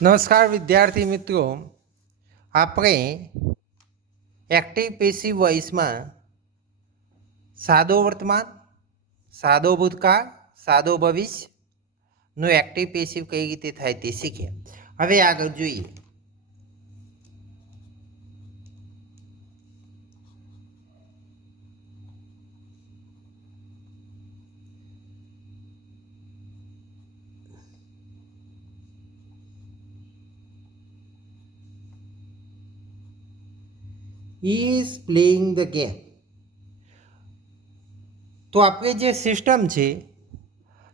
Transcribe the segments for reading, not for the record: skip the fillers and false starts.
નમસ્કાર વિદ્યાર્થી મિત્રો, આપણે એક્ટિવ પેસિવ વોઇસમાં સાદો વર્તમાન, સાદો ભૂતકાળ, સાદો ભવિષ્યનું એક્ટિવ પેસિવ કઈ રીતે થાય તે શીખ્યા. હવે આગળ જોઈએ. Is playing the game. તો આપણે જે સિસ્ટમ છે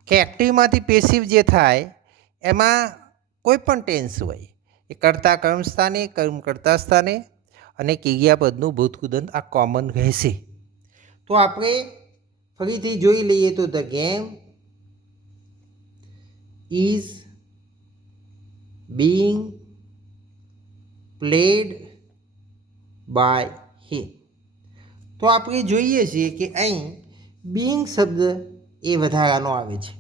કે એક્ટિવમાંથી પેસિવ જે થાય એમાં કોઈ પણ ટેન્સ હોય એ કર્તા કર્મ સ્થાને, કર્મ કર્તા સ્થાને અને ક્રિયાપદનું ભૂતકૃદંત આ કોમન રહેશે. તો આપણે ફરીથી જોઈ લઈએ તો the game is being played by him. તો આપણે જોઈએ છીએ કે અહીં બીંગ શબ્દ એ વધારાનો આવે છે.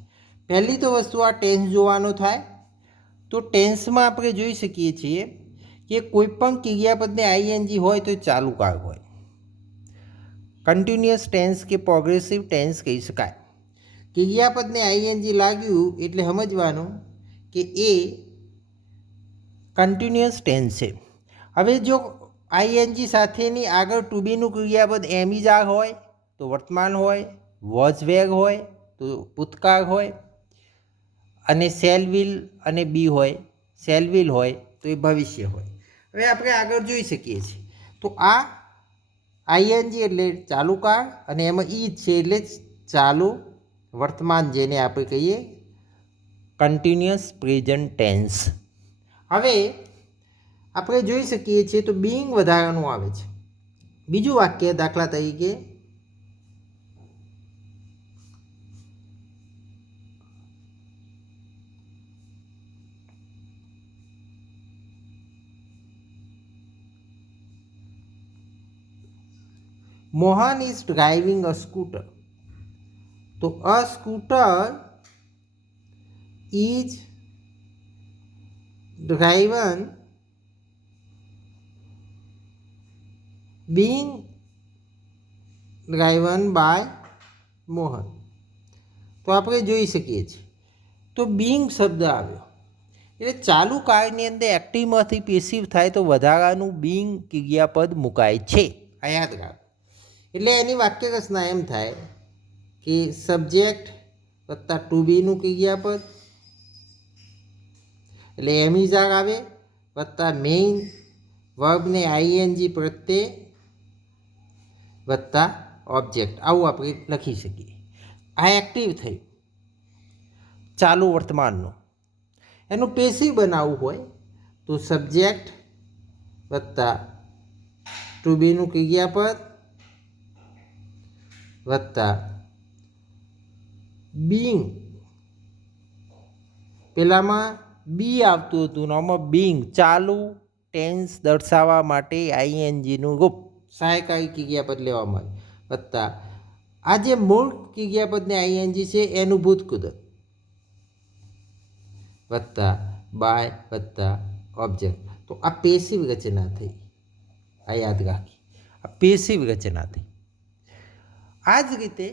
પહેલી તો વસ્તુ આ ટેન્સ જોવાનો થાય. તો ટેન્સમાં આપણે જોઈ શકીએ છીએ કે કોઈ પણ ક્રિયાપદને આઈએનજી હોય તો ચાલુ કાળ હોય. કન્ટિન્યુઅસ ટેન્સ કે પ્રોગ્રેસિવ ટેન્સ કહી શકાય. ક્રિયાપદને આઈએનજી લાગ્યું એટલે સમજવાનું કે એ કન્ટિન્યુઅસ ટેન્સ છે. હવે જો આઈએનજી સાથેની આગળ ટુ બીનું ક્રિયાપદ એમિઝા હોય તો વર્તમાન હોય, વોઝ વેર હોય તો ભૂતકાળ હોય, અને સેલ વિલ અને બી હોય, સેલ વિલ હોય તો એ ભવિષ્ય હોય. હવે આપણે આગળ જોઈ શકીએ છીએ. તો આ આઈએનજી એટલે ચાલુ કાળ અને એમાં ઈ છે એટલે ચાલુ વર્તમાન, જેને આપણે કહીએ કન્ટિન્યુઅસ પ્રેઝન્ટ ટેન્સ. હવે આપણે જોઈ શકીએ છીએ તો બીંગ વધારાનું આવે છે. બીજું વાક્ય દાખલા તરીકે Mohan is driving a scooter. તો a scooter is driven being driven by Mohan. તો આપણે જોઈ શકીએ છીએ તો બીંગ શબ્દ આવ્યો એટલે ચાલુ કાળની અંદર એક્ટિવમાંથી પેસિવ થાય તો વધારાનું બીંગ ક્રિયાપદ મુકાય છે. આ યાદ રાખ. એટલે એની વાક્ય રચના એમ થાય કે સબ્જેક્ટ વત્તા ટુ બીનું ક્રિયાપદ એટલે એમિઝાર આવે વત્તા મેઇન વર્બને આઈએનજી પ્રત્યે વત્તા ઓબ્જેક્ટ, આવું આપણે લખી શકીએ. આ એક્ટિવ થયું ચાલુ વર્તમાનનું. એનું પેસિવ બનાવવું હોય તો સબ્જેક્ટ વત્તા ટુ બીનું ક્રિયાપદ વત્તા બીંગ. પેલામાં બી આવતું હતું ને આમાં બીંગ, ચાલુ ટેન્સ દર્શાવવા માટે આઈએનજીનું રૂપ સહાયકારી ક્રિયાપદ લેવામાં આવે વત્તા આ જે મૂળ ક્રિયાપદને આઈએનજી છે એનું ભૂતકૃદંત વત્તા બાય વત્તા ઓબ્જેક્ટ. તો આ પેસિવ રચના થઈ. આ યાદ રાખી, આ પેસિવ રચના થઈ. આ જ રીતે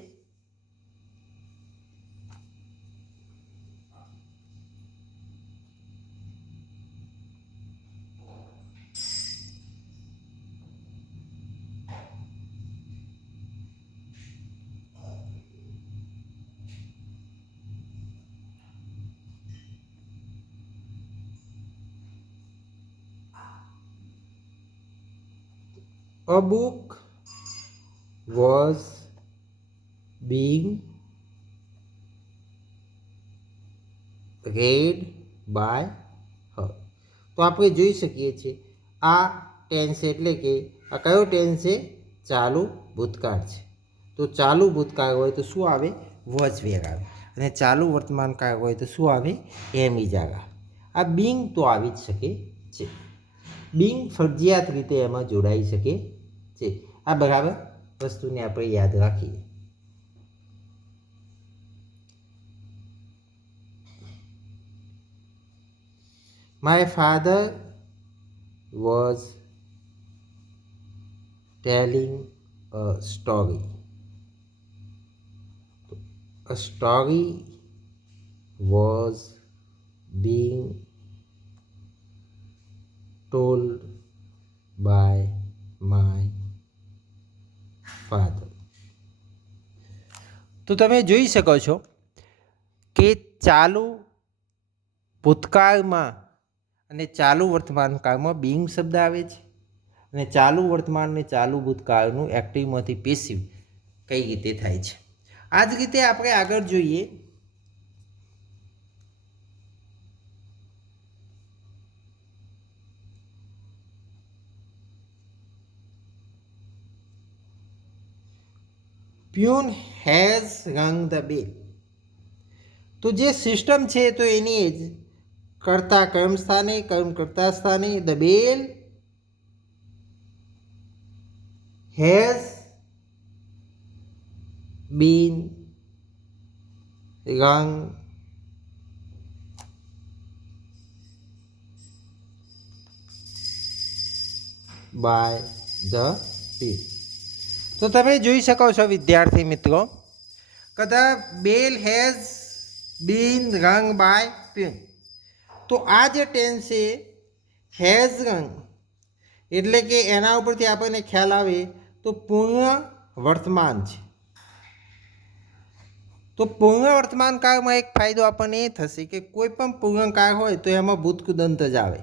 a book was being read by her. તો આપણે જોઈ શકીએ છીએ આ ટેન્સ એટલે કે આ કયો ટેન્સ છે? ચાલુ ભૂતકાળ છે. તો ચાલુ ભૂતકાળ હોય તો શું આવે? વોઝ વેર આવે. અને ચાલુ વર્તમાન કાળ હોય તો શું આવે? એમિઝાર આવે. આ બીંગ તો આવી જ શકે છે. બીંગ ફરજિયાત રીતે એમાં જોડાઈ શકે છે. આ બરાબર વસ્તુને આપણે યાદ રાખીએ. My father was telling a story. A story was being told by my father. તો તમે જોઈ શકો છો કે ચાલુ ભૂતકાળમાં અને ચાલુ વર્તમાનકાળમાં બીંગ શબ્દ આવે છે અને ચાલુ વર્તમાન અને ચાલુ ભૂતકાળનું એક્ટિવમાંથી પેસિવ કઈ રીતે થાય છે. આ જ રીતે આપણે આગળ જોઈએ. પ્યુન હેઝ રંગ ધ બેલ. તો જે સિસ્ટમ છે તો એની જ કર્તા કર્મ સ્થાને, કર્મ કર્તા સ્થાને ધ બેલ હેઝ બીન રંગ બાય ધ બેલ. તો તમે જોઈ શકો છો વિદ્યાર્થી મિત્રો કે ધ બેલ હેઝ બીન રંગ બાય પ્યુન. તો આ જે ટેન્સ છે હેઝ રંગ એટલે કે એના ઉપરથી આપણને ખ્યાલ આવે તો પૂર્ણ વર્તમાન છે. તો પૂર્ણ વર્તમાન કાળમાં એક ફાયદો આપણને એ થશે કે કોઈ પણ પૂર્ણ કાળ હોય તો એમાં ભૂતકૃદંત જ આવે,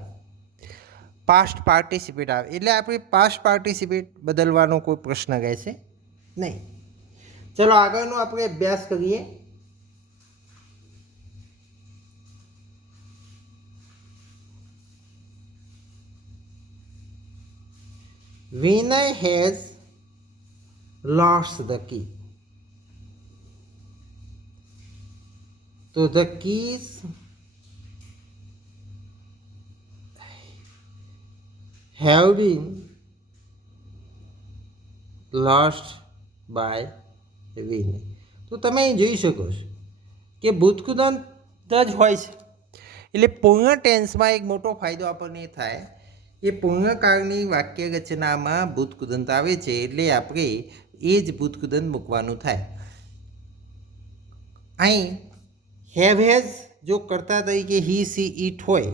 પાસ્ટ પાર્ટિસિપેટ આવે. એટલે આપણે પાસ્ટ પાર્ટિસિપેટ બદલવાનો કોઈ પ્રશ્ન રહેશે નહીં. ચલો આગળનો આપણે અભ્યાસ કરીએ. વિનય હેઝ લોસ્ટ ધ કી. તો the keys have been lost by Vinay. તો તમે અહીં જોઈ શકો છો કે ભૂતકૃદંત જ હોય છે. એટલે પૂર્ણ ટેન્સમાં એક મોટો ફાયદો આપણને એ થાય એ પૂર્ણકાળની વાક્ય રચનામાં ભૂતકૃદંત આવે છે એટલે આપણે એ જ ભૂતકૃદંત મૂકવાનું થાય. અહીં હેવ હેઝ જો કર્તા તરીકે હી સી ઇટ હોય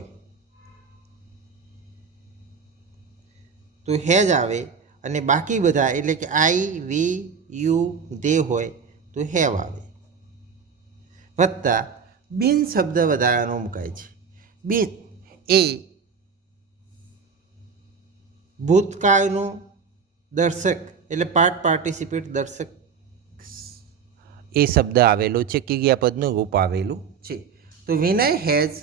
તો હેજ આવે અને બાકી બધા એટલે કે આઈ વી યુ દે હોય તો હેવ આવે. વત્તા બિન શબ્દ વધારાનો મુકાય છે. બિન એ ભૂતકાળનો દર્શક એટલે પાર્ટિસિપેટ દર્શક એ શબ્દ આવેલો છે, ક્રિયાપદનું રૂપ આવેલું છે. તો Vinay has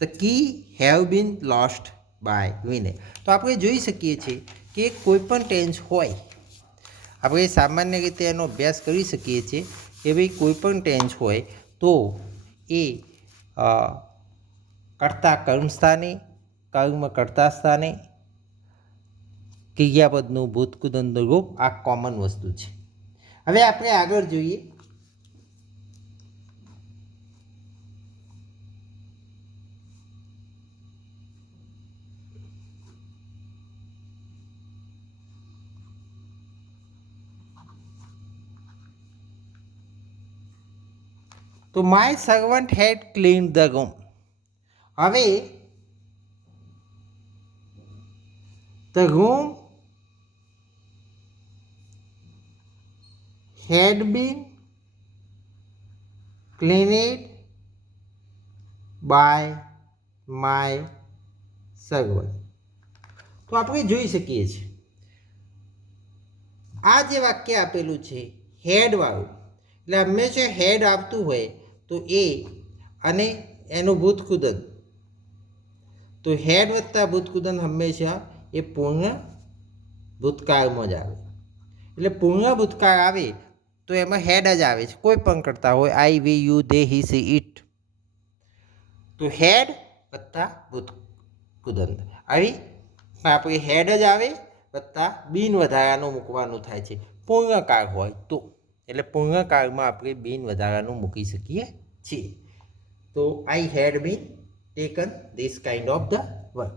the key have been lost by Vinay. તો આપણે જોઈ શકીએ છીએ કે કોઈ પણ ટેન્સ હોય આપણે સામાન્ય રીતે એનો અભ્યાસ કરી શકીએ છીએ કે ભાઈ કોઈ પણ ટેન્સ હોય તો એ કર્તા કર્મ સ્થાને, કર્મ કર્તા સ્થાને, ક્રિયાપદનું ભૂતકૃદંતનું રૂપ આ કોમન વસ્તુ છે. હવે આપણે આગળ જોઈએ. તો my servant had clean the room. હવે the room had been cleaned by my servant. તો આપણે જોઈ શકીએ છીએ આ જે વાક્ય આપેલું છે હેડ વાળું એટલે હંમેશા હેડ આવતું હોય તો એ અને એનું ભૂતકૃદંત તો હેડ વત્તા ભૂતકૃદંત હંમેશા એ પૂર્ણ ભૂતકાળમાં જ આવે. એટલે પૂર્ણ ભૂતકાળ આવે તો એમાં હેડ જ આવે છે કોઈ પણ કરતા હોય I we you they he she it તો હેડ વત્તા ભૂતકૃદંત આવી આપણે હેડ જ આવે વત્તા બિન વધારાનું મૂકવાનું થાય છે પૂર્ણકાળ હોય તો. એટલે પૂર્ણકાળમાં આપણે બિન વધારાનું મૂકી શકીએ છીએ. તો I had been taken this kind of the work.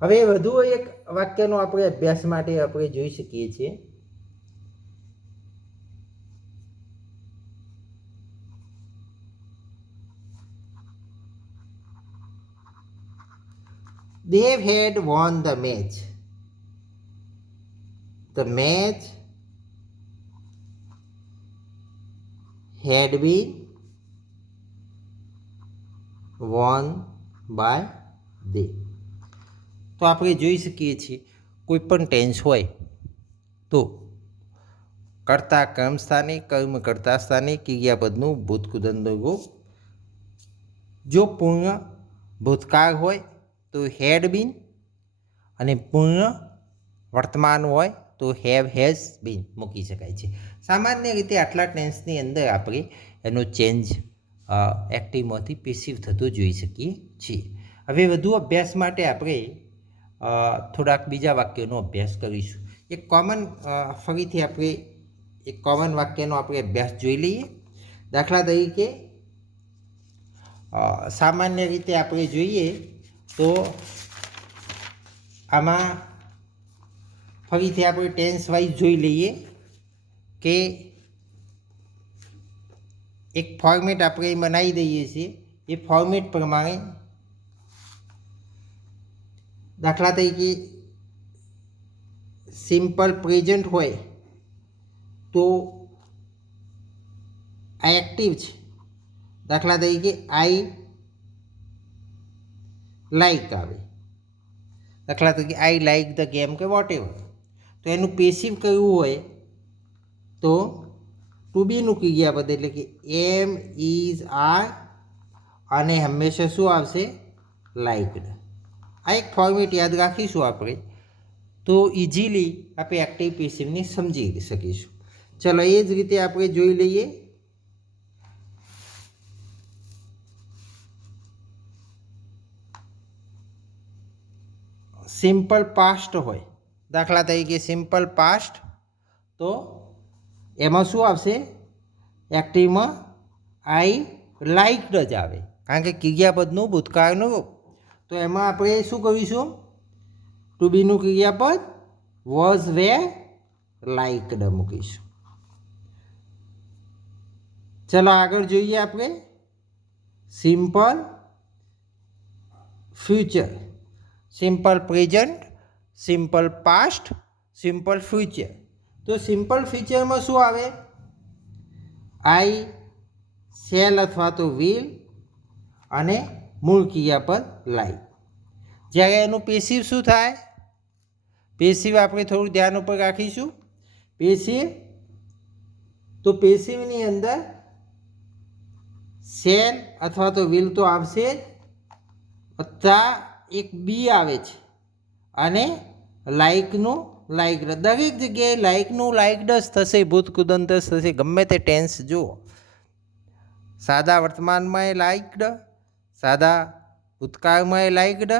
હવે વધુ એક વાક્યનો આપણે અભ્યાસ માટે આપણે જોઈ શકીએ છીએ. They had won the match. The match had been won by they. તો આપણે જોઈ શકીએ છીએ કોઈ પણ ટેન્સ હોય તો કર્તા કર્મ સ્થાને, કર્મ કર્તા સ્થાને ક્રિયાપદનું ભૂતકૃદંતનું જો પૂર્ણ ભૂતકાળ હોય તો હેડ બીન, અને પૂર્ણ વર્તમાન હોય તો હેવ હેઝ બીન મૂકી શકાય છે. સામાન્ય રીતે આટલા ટેન્સની અંદર આપણે એનો ચેન્જ એક્ટિવમાંથી પેસિવ થતો જોઈ શકીએ છીએ. હવે વધુ અભ્યાસ માટે આપણે થોડાક બીજા વાક્યોનો અભ્યાસ કરીશું. એક કોમન ફરીથી આપણે એક કોમન વાક્યનો આપણે અભ્યાસ જોઈ લઈએ. દાખલા તરીકે સામાન્ય રીતે આપણે જોઈએ તો આમાં ફરીથી આપણે ટેન્સ વાઇઝ જોઈ લઈએ કે એક ફોર્મેટ આપણે બનાવી દઈએ છીએ. એ ફોર્મેટ પ્રમાણે દાખલા તરીકે સિમ્પલ પ્રેઝન્ટ હોય તો આ એક્ટિવ છે. દાખલા તરીકે આઈ લાઈક આવે. દાખલા તરીકે આઈ લાઈક ધ ગેમ કે વોટ એવર. તો એનું પેસિવ કયું હોય તો ટુ બીનું ક્રિયાપદ એટલે કે એમ ઇઝ આર, અને હંમેશા શું આવશે લાઈકડ. આ એક ફોર્મેટ યાદ રાખીશું આપણે તો ઇઝીલી આપણે એક્ટિવ પેસિવને સમજી શકીશું. ચલો એ જ રીતે આપણે જોઈ લઈએ. સિમ્પલ પાસ્ટ હોય, દાખલા તરીકે સિમ્પલ પાસ્ટ, તો એમાં શું આવશે એક્ટિવમાં આઈ લાઈકડ જ આવે, કારણ કે ક્રિયાપદનું ભૂતકાળનું. તો એમાં આપણે શું કરીશું ટુ બીનું ક્રિયાપદ વોઝ વેર લાઈકડ મૂકીશું. ચલો આગળ જોઈએ આપણે simple future, simple present, simple past, simple future. તો સિમ્પલ ફ્યુચરમાં શું આવે આઈ, શેલ અથવા તો વિલ, અને મૂળ ક્રિયાપદ લાઈક. જ્યારે એનું પેસિવ શું થાય, પેસિવ આપણે થોડું ધ્યાન ઉપર રાખીશું. પેસિવ તો પેસિવની અંદર શેલ અથવા તો વિલ તો આવશે જ, વત્તા એક બી આવે છે, અને લાઈકનું લાઈકડ. દરેક જગ્યાએ લાઈકનું લાઈકડ જ થશે, ભૂતકૃદંત જ થશે, ગમે તે ટેન્સ જુઓ. સાદા વર્તમાનમાં એ લાઈકડ, સાદા ભૂતકાળમાં એ લાઈકડ,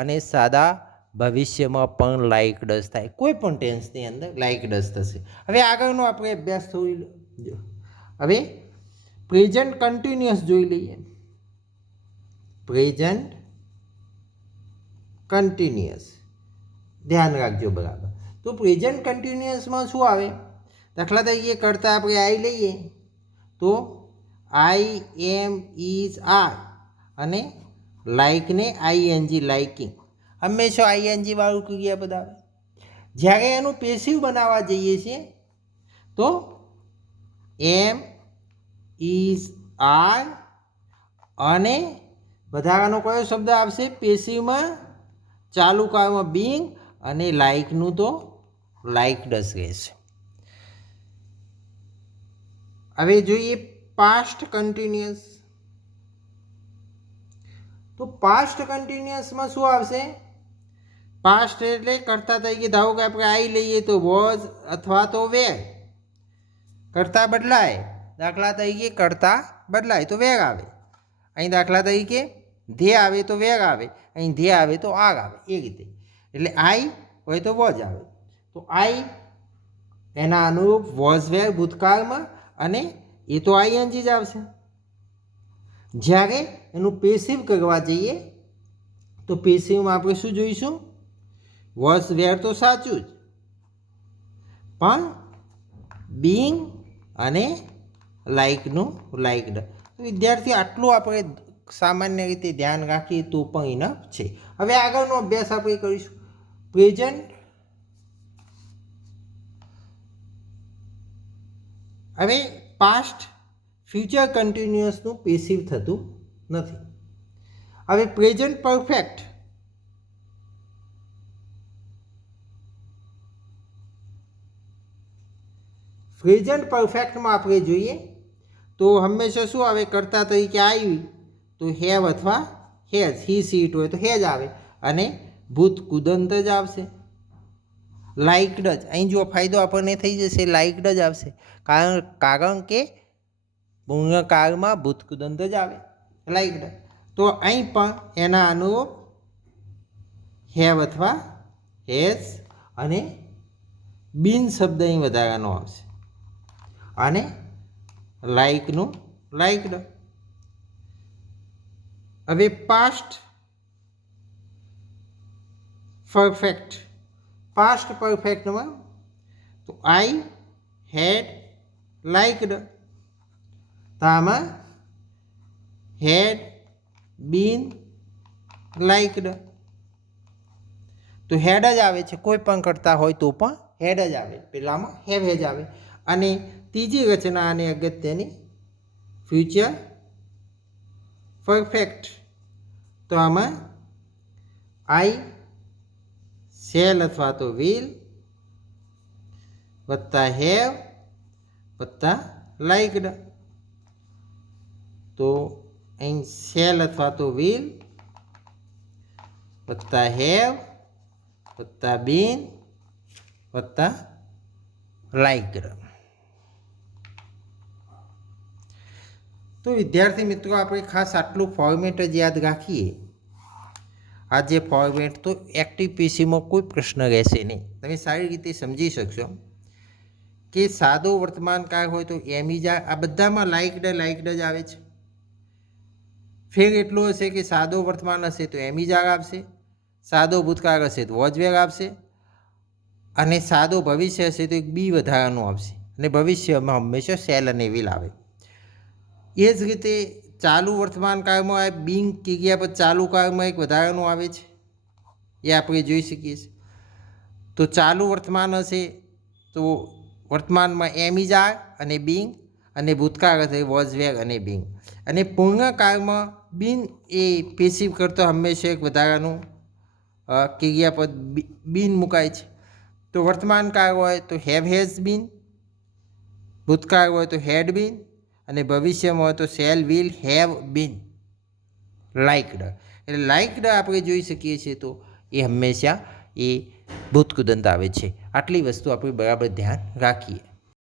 અને સાદા ભવિષ્યમાં પણ લાઈકડ જ થાય. કોઈ પણ ટેન્સની અંદર લાઈકડ જ થશે. હવે આગળનો આપણે અભ્યાસ થોડી હવે પ્રેઝન્ટ કન્ટિન્યુઅસ જોઈ લઈએ. પ્રેઝન્ટ કન્ટિન્યુઅસ ધ્યાન રાખજો બરાબર. તો પ્રેઝન્ટ કન્ટિન્યુઅસમાં શું આવે, દાખલા તરીકે કરતા આપણે આઈ લઈએ તો આઈ એમ ઇઝ આર, અને લાઈકને આઈએનજી લાઇકિંગ, હંમેશા આઈએનજી વાળું ક્રિયાપદ આવે. જ્યારે એનું પેસિવ બનાવવા જઈએ છીએ તો એમ ઇઝ આર, અને વધારાનો કયો શબ્દ આવશે પેસિવમાં, ચાલુ કાળમાં બીંગ, અને લાઈકનું તો લાઈકડ જ રહેશે. હવે જોઈએ પાસ્ટ કન્ટિન્યુઅસ. તો પાસ્ટ કન્ટિન્યુઅસમાં શું આવશે, પાસ્ટ એટલે કરતા તરીકે ધારો કે આપણે આઈ લઈએ તો વોઝ અથવા તો વેર. કરતા બદલાય, દાખલા તરીકે કરતા બદલાય તો વેર આવે. અહીં દાખલા તરીકે ધે આવે તો વેર આવે, અહીં ધે આવે તો આર આવે. એ રીતે એટલે આઈ હોય તો વોઝ આવે. તો આઈ એના અનુરૂપ વોઝ વેર ભૂતકાળમાં, અને એ તો આઈએનજી જ આવશે. જ્યારે એનું પેસિવ કરવા જઈએ તો પેસિવમાં આપણે શું જોઈશું? વોઝ વેર તો સાચું જ, પણ બીંગ અને લાઇકનું લાઇકડ. વિદ્યાર્થી આટલું આપણે સામાન્ય રીતે ધ્યાન રાખીએ તો પણ ઇનફ છે. હવે આગળનો અભ્યાસ આપણે કરીશું. પ્રેઝન્ટ. હવે પાસ્ટ ફ્યુચર કન્ટિન્યુઅસનું પેસિવ થતું નથી. હવે પ્રેઝન્ટ પરફેક્ટ. પ્રેઝન્ટ પરફેક્ટમાં આપણે જોઈએ તો હંમેશા શું આવે? કર્તા તરીકે આવી તો હેવ અથવા હેઝ, હી સી ઇટ હોય તો હેઝ આવે, અને ભૂત કુદંત જ આવશે. લાઇકડ જ, અહીં જો ફાયદો આપણને થઈ જશે, લાઇકડ જ આવશે. કારણ કે પૂર્ણકાળમાં ભૂત કુદંત જ આવે, લાઇકડ. તો અહીં પણ એના અનુરૂપ હેવ અથવા હેઝ અને બીન શબ્દ અહીં વધારાનો આવશે, અને લાઇકનું લાઇકડ. હવે પાસ્ટ પરફેક્ટ. પાસ્ટ પરફેક્ટમાં તો આઈ હેડ લાઇકડ. તો આમાં હેડ બીન લાઇકડ. તો હેડ જ આવે છે, કોઈ પણ કરતા હોય તો પણ હેડ જ આવે, પેલામાં હેવ હેજ આવે. અને ત્રીજી રચના અને અગત્યની ફ્યુચર પરફેક્ટ. તો આમાં આઈ શેલ અથવા તો વિલ વત્તા હેવ વત્તા લાઇકડ. તો અહીં શેલ અથવા તો વિલ વત્તા હેવ વત્તા બીન વત્તા લાઇકડ. તો વિદ્યાર્થી મિત્રો, આપણે ખાસ આટલું ફોર્મેટ જ યાદ રાખીએ. આ જે ફોર્મેટ, તો એક્ટિવ પીસીમાં કોઈ પ્રશ્ન રહેશે નહીં. તમે સારી રીતે સમજી શકશો કે સાદો વર્તમાનકાળ હોય તો એમિજા, આ બધામાં લાઇકડ લાઇકડ જ આવે છે. ફેર એટલો હશે કે સાદો વર્તમાન હશે તો એમિજાર આવશે, સાદો ભૂતકાળ હશે તો વોઝવેર આવશે, અને સાદો ભવિષ્ય હશે તો એક બી વધારાનું આવશે, અને ભવિષ્યમાં હંમેશા શેલ અને વિલ આવે. એ જ રીતે ચાલુ વર્તમાન કાળમાં આ બિંગ ક્રિયાપદ ચાલુ કાળમાં એક વધારાનું આવે છે, એ આપણે જોઈ શકીએ છીએ. તો ચાલુ વર્તમાન હશે તો વર્તમાનમાં એમિજાર અને બિંગ, અને ભૂતકાળ હશે વોઝવેર અને બિંગ. અને પૂર્ણકાળમાં બિન એ પેસિવ કરતો હંમેશા એક વધારાનું ક્રિયાપદ બીન મુકાય છે. તો વર્તમાન કાળ હોય તો હેવ હેઝ બીન, ભૂતકાળ હોય તો હેડ બીન, અને ભવિષ્યમાં હોય તો shall will have been liked. એટલે લાઇકડ આપણે જોઈ શકીએ છીએ તો એ હંમેશા એ ભૂતકુદંત આવે છે. આટલી વસ્તુ આપણે બરાબર ધ્યાન રાખીએ.